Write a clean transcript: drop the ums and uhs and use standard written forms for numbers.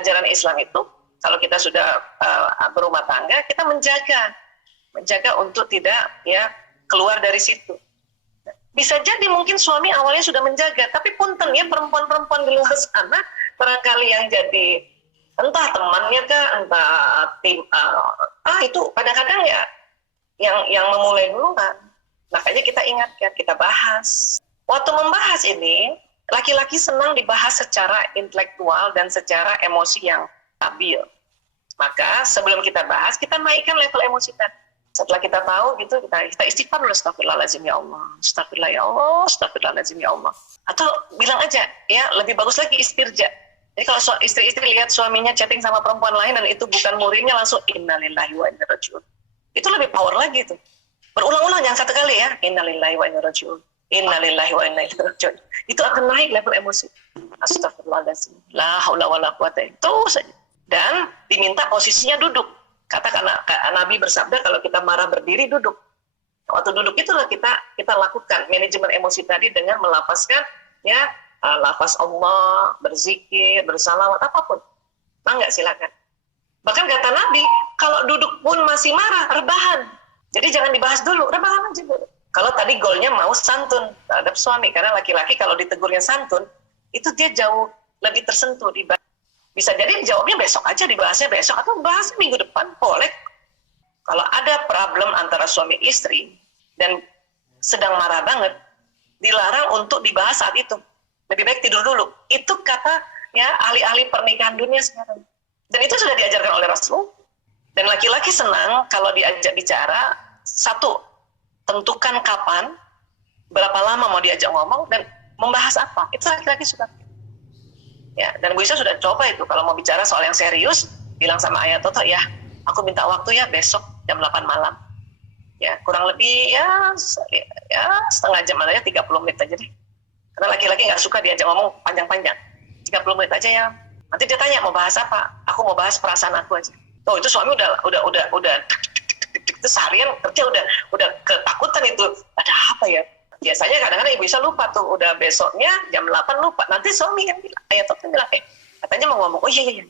ajaran Islam itu kalau kita sudah berumah tangga, kita menjaga untuk tidak ya keluar dari situ. Bisa jadi mungkin suami awalnya sudah menjaga, tapi punten ya perempuan-perempuan di luar sana barangkali yang jadi entah temannya kah, entah tim itu kadang-kadang ya yang memulai duluan. Makanya kita ingatkan, kita bahas. Waktu membahas ini, laki-laki senang dibahas secara intelektual dan secara emosi yang stabil. Maka sebelum kita bahas, kita naikkan level emosi tadi. Setelah kita tahu gitu, kita istighfar dulu, astagfirullahaladzim ya Allah, astagfirullah ya Allah, astagfirullahaladzim ya Allah. Atau bilang aja, ya lebih bagus lagi istirja. Jadi kalau istri-istri lihat suaminya chatting sama perempuan lain dan itu bukan muridnya, langsung innalillahi wa inna ilaihi raji'un. Itu lebih power lagi tuh. Berulang-ulang, jangan satu kali ya, innalillahi wa inna ilaihi raji'un, innalillahi wa inna ilaihi raji'un. Itu akan naik level emosi. Astagfirullahaladzim, la haula wa la quwata, itu saja. Dan diminta posisinya duduk. Katakan Nabi bersabda kalau kita marah berdiri, duduk. Waktu duduk itulah kita lakukan manajemen emosi tadi dengan melafazkan ya lafaz Allah, berzikir, bersalawat, apapun. Mangga silakan. Bahkan kata Nabi, kalau duduk pun masih marah, rebahan. Jadi jangan dibahas dulu, rebahan aja dulu. Kalau tadi goalnya mau santun terhadap suami, karena laki-laki kalau ditegurnya santun, itu dia jauh lebih tersentuh dibanding. Bisa jadi jawabnya besok aja, dibahasnya besok, atau bahas minggu depan, boleh. Kalau ada problem antara suami istri, dan sedang marah banget, dilarang untuk dibahas saat itu. Lebih baik tidur dulu. Itu kata ya ahli-ahli pernikahan dunia sekarang. Dan itu sudah diajarkan oleh Rasul. Dan laki-laki senang kalau diajak bicara, satu, tentukan kapan, berapa lama mau diajak ngomong, dan membahas apa. Itu laki-laki suka. Ya, dan Bu Isa sudah coba itu, kalau mau bicara soal yang serius, bilang sama Ayah Toto, ya aku minta waktu ya besok jam 8 malam. Ya, kurang lebih ya setengah jam aja, 30 menit aja deh. Karena laki-laki nggak suka diajak ngomong panjang-panjang. 30 menit aja ya. Nanti dia tanya mau bahas apa? Aku mau bahas perasaan aku aja. Oh, itu suami udah itu seharian kerja udah ketakutan itu. Ada apa ya? Biasanya kadang-kadang ibu bisa lupa tuh, udah besoknya jam 8 lupa. Nanti suami kan bilang, Ayah Toto bilang, katanya mau ngomong, oh iya.